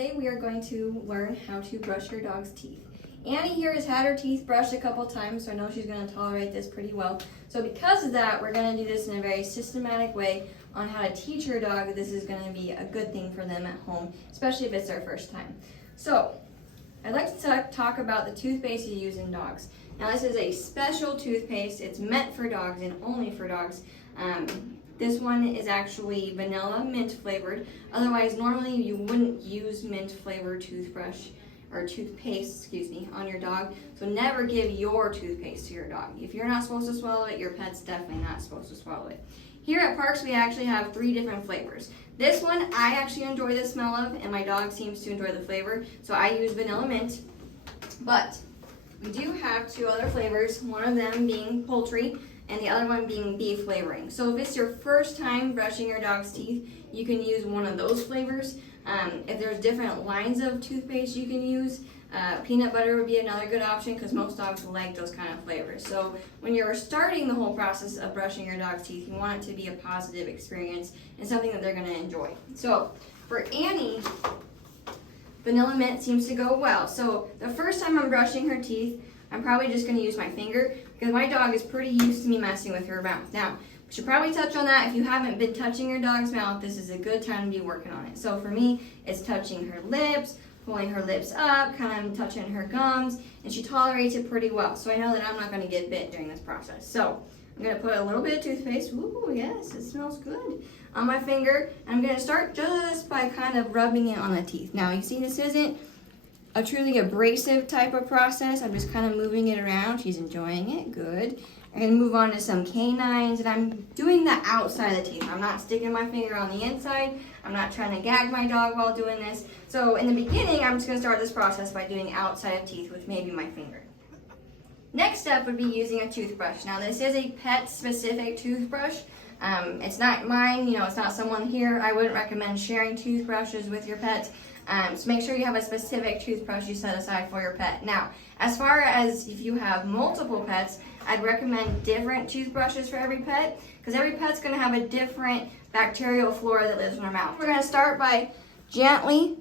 today we are going to learn how to brush your dog's teeth. Annie here has had her teeth brushed a couple times, so I know she's going to tolerate this pretty well. So because of that, we're going to do this in a very systematic way on how to teach your dog that this is going to be a good thing for them at home, especially if it's their first time. So I'd like to talk about the toothpaste you use in dogs. Now this is a special toothpaste. It's meant for dogs and only for dogs. This one is actually vanilla mint flavored. Otherwise, normally you wouldn't use mint flavored toothbrush or toothpaste, on your dog. So never give your toothpaste to your dog. If you're not supposed to swallow it, your pet's definitely not supposed to swallow it. Here at Parks, we actually have 3 different flavors. This one, I actually enjoy the smell of, and my dog seems to enjoy the flavor, so I use vanilla mint. But we do have 2 other flavors, one of them being poultry, and the other one being beef flavoring. So if it's your first time brushing your dog's teeth, you can use one of those flavors. If there's different lines of toothpaste you can use, peanut butter would be another good option because most dogs like those kind of flavors. So when you're starting the whole process of brushing your dog's teeth, you want it to be a positive experience and something that they're going to enjoy. So for Annie, vanilla mint seems to go well. So the first time I'm brushing her teeth, I'm probably just going to use my finger because my dog is pretty used to me messing with her mouth. Now, we should probably touch on that. If you haven't been touching your dog's mouth, this is a good time to be working on it. So for me, it's touching her lips, pulling her lips up, kind of touching her gums, and she tolerates it pretty well. So I know that I'm not going to get bit during this process. So I'm going to put a little bit of toothpaste, ooh, yes, it smells good, on my finger. And I'm going to start just by kind of rubbing it on the teeth. Now, you see this isn't a truly abrasive type of process. I'm just kind of moving it around. She's enjoying it, good. I'm going to move on to some canines, and I'm doing the outside of the teeth. I'm not sticking my finger on the inside. I'm not trying to gag my dog while doing this. So in the beginning, I'm just going to start this process by doing outside of teeth with maybe my finger. Next step would be using a toothbrush. Now this is a pet-specific toothbrush. It's not mine, it's not someone here. I wouldn't recommend sharing toothbrushes with your pet. So make sure you have a specific toothbrush you set aside for your pet. Now, as far as if you have multiple pets, I'd recommend different toothbrushes for every pet because every pet's going to have a different bacterial flora that lives in their mouth. We're going to start by gently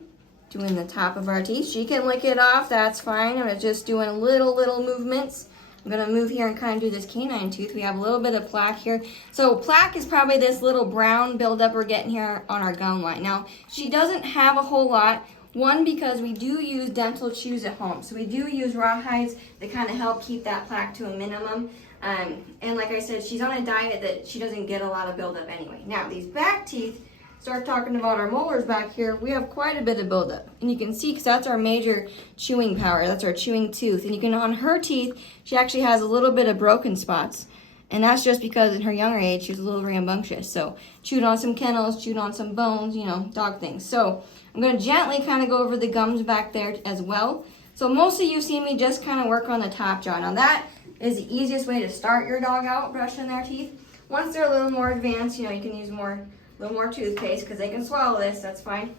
doing the top of our teeth. She can lick it off, that's fine. I'm just doing little movements. I'm going to move here and kind of do this canine tooth. We have a little bit of plaque here. So plaque is probably this little brown buildup we're getting here on our gum line. Now, she doesn't have a whole lot. One, because we do use dental chews at home. So we do use rawhides that kind of help keep that plaque to a minimum. And like I said, she's on a diet that she doesn't get a lot of buildup anyway. Now, these back teeth, start talking about our molars back here, we have quite a bit of buildup. And you can see, because that's our major chewing power, that's our chewing tooth. And you can, on her teeth, she actually has a little bit of broken spots. And that's just because in her younger age, she was a little rambunctious. So chewed on some kennels, chewed on some bones, dog things. So I'm going to gently kind of go over the gums back there as well. So most of you see me just kind of work on the top jaw. Now that is the easiest way to start your dog out brushing their teeth. Once they're a little more advanced, you can use a little more toothpaste because they can swallow this, that's fine.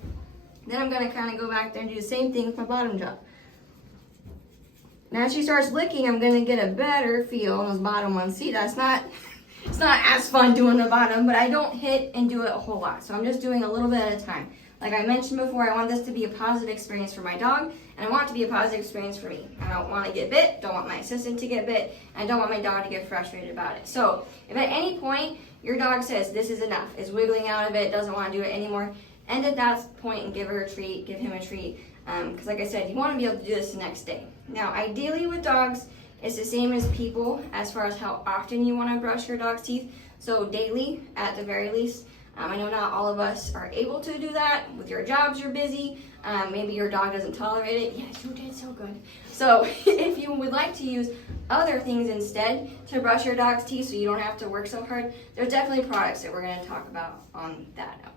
Then I'm going to kind of go back there and do the same thing with my bottom jaw. Now as she starts licking, I'm going to get a better feel on those bottom ones. See, it's not as fun doing the bottom, but I don't hit and do it a whole lot. So I'm just doing a little bit at a time. Like I mentioned before, I want this to be a positive experience for my dog, and I want it to be a positive experience for me. I don't want to get bit, don't want my assistant to get bit, and I don't want my dog to get frustrated about it. So if at any point your dog says this is enough, is wiggling out of it, doesn't want to do it anymore, end at that point and give her a treat, give him a treat. Because like I said, you want to be able to do this the next day. Now, ideally with dogs, it's the same as people as far as how often you want to brush your dog's teeth. So daily, at the very least. I know not all of us are able to do that. With your jobs, you're busy. Maybe your dog doesn't tolerate it. Yes, you did so good. So if you would like to use other things instead to brush your dog's teeth so you don't have to work so hard, there's definitely products that we're going to talk about on that note.